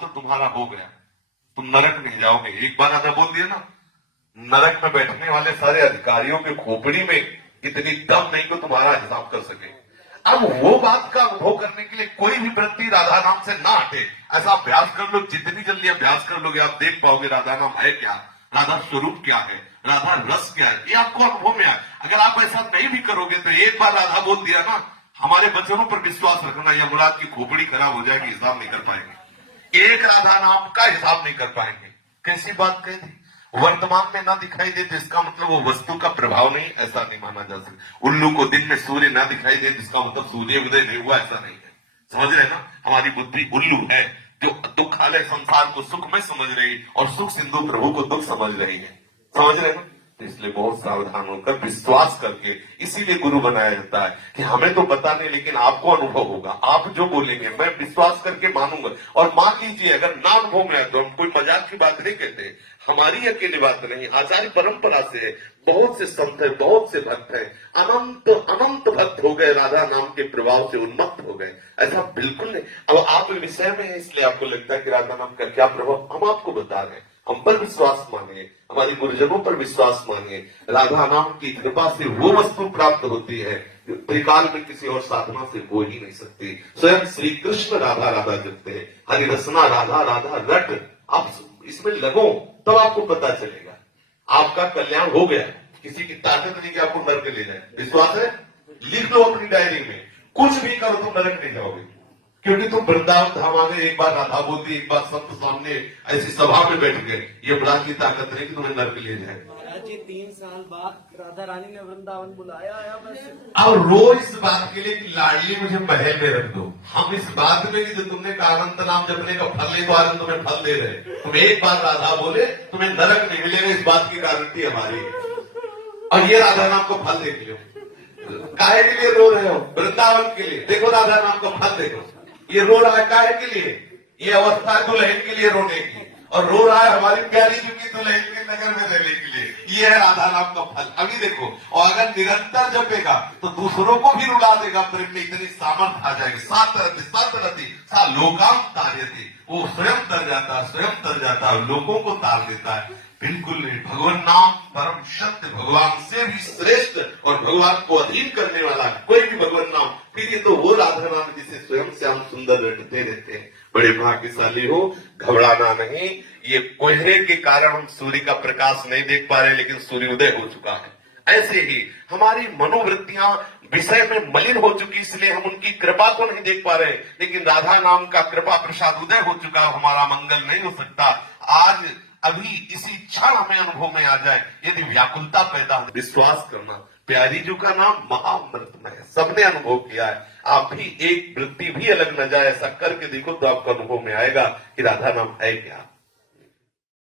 तो तुम्हारा हो गया, तुम नरक नहीं जाओगे। एक बार राधा बोल दिया ना, नरक में बैठने वाले सारे अधिकारियों के खोपड़ी में इतनी दम नहीं को तुम्हारा हिसाब कर सके। अब वो बात का अनुभव करने के लिए कोई भी व्यक्ति राधा नाम से ना हटे, ऐसा अभ्यास कर लो। जितनी जल्दी अभ्यास कर लोगे आप देख पाओगे राधा नाम है क्या, राधा स्वरूप क्या है, राधा रस क्या है, ये आपको अनुभव में आए। अगर आप ऐसा नहीं भी करोगे तो एक बार राधा बोल दिया ना, हमारे वचनों पर विश्वास रखना, या मुराद की खोपड़ी खराब हो जाएगी, हिसाब नहीं कर पाएंगे। एक राधा नाम का हिसाब नहीं कर पाएंगे। कैसी बात कह दी, वर्तमान में ना दिखाई दे तो इसका मतलब वो वस्तु का प्रभाव नहीं, ऐसा नहीं माना जा सकता। उल्लू को दिन में सूर्य ना दिखाई दे तो इसका मतलब सूर्य उदय नहीं हुआ, ऐसा नहीं है। समझ रहे ना, हमारी बुद्धि उल्लू है जो दुखालय संसार को सुख में समझ रही और सुख सिंधु प्रभु को दुख समझ रही है। समझ रहे ना, तो इसलिए बहुत सावधान होकर विश्वास करके, इसीलिए गुरु बनाया जाता है कि हमें तो पता नहीं लेकिन आपको अनुभव होगा। आप जो बोलेंगे मैं विश्वास करके मानूंगा। और मान लीजिए अगर ना अनुभव में आए तो हम कोई मजाक की बात नहीं कहते, हमारी अकेली बात नहीं, आचार्य परंपरा से है। बहुत से संत है, बहुत से भक्त है, अनंत अनंत भक्त हो गए, राधा नाम के प्रभाव से उन्मत्त हो गए। ऐसा बिल्कुल नहीं। अब आप विषय में है इसलिए आपको लगता है कि राधा नाम का क्या प्रभाव, हम आपको बता रहे हैं। हम पर विश्वास मानिए, हमारे गुरुजनों पर विश्वास मानिए। राधा नाम की कृपा से वो वस्तु प्राप्त होती है जो त्रिकाल में किसी और साधना से हो ही नहीं सकती। स्वयं श्री कृष्ण राधा राधा जपते हैं, हरि रसना राधा राधा रट। आप इसमें लगो तब आपको पता चलेगा आपका कल्याण हो गया। किसी की ताकत नहीं कि आपको नरक ले जाए। विश्वास है, लिख लो अपनी डायरी में, कुछ भी करो तुम नरक नहीं जाओगे, क्योंकि तुम वृंदावन धाम आ गए। एक बार राधा बोलती, एक बार संत सामने ऐसी सभा में बैठ गए, ये बड़ा की ताकत नहीं कि तुम्हें नरक ले जाए। जी 3 साल बाद राधा रानी ने वृंदावन बुलाया है। अब रो इस बात के लिए कि लाडली मुझे महल में रख दो। हम इस बात में कि जो तुमने कहा अनंत नाम जपने का फल नहीं, तो आज हम तुम्हें फल दे रहे। तुम एक बार राधा बोले तुम्हें नरक नहीं मिलेगा, इस बात की गारंटी हमारी है। और ये राधा नाम को फल देख लो। काहे के लिए रो रहे हो? वृंदावन के लिए। देखो राधा नाम का फल देखो, ये रो रहा है काहे के लिए? ये अवस्था है दुल्हन के लिए रोने की, और रो रहा है हमारी प्यारी चुकी दुल्हन के नगर में रहने के लिए। ये है राधा नाम का फल। अभी देखो, और अगर निरंतर जपेगा तो दूसरों को भी रुला देगा। प्रेम में इतनी सामर्थ आ जाएगी। सात सा लोकाम तार्यति, वो स्वयं तर जाता है, स्वयं तर जाता है, लोगों को तार देता है। बिल्कुल नहीं, भगवान नाम परम सत्य, भगवान से भी श्रेष्ठ और भगवान को अधीन करने वाला कोई भी भगवान नाम। फिर ये तो वो राधा नाम जिसे स्वयं श्याम सुंदर रटते रहते हैं। बड़े भाग्यशाली हो, घबराना नहीं। ये कोहरे के कारण हम सूर्य का प्रकाश नहीं देख पा रहे, लेकिन सूर्योदय हो चुका है। ऐसे ही हमारी मनोवृत्तियां विषय में मलिन हो चुकी, इसलिए हम उनकी कृपा को नहीं देख पा रहे। लेकिन राधा नाम का कृपा प्रसाद उदय हो चुका, हमारा मंगल नहीं हो सकता। आज अभी इसी क्षण हमें अनुभव में आ जाए, यदि व्याकुलता पैदा हो, विश्वास करना। प्यारी जी का नाम महाअमृतमय है, सबने अनुभव किया है। आप भी एक वृत्ति भी अलग न जाए, ऐसा करके देखो तो आपको अनुभव में आएगा कि राधा नाम है क्या।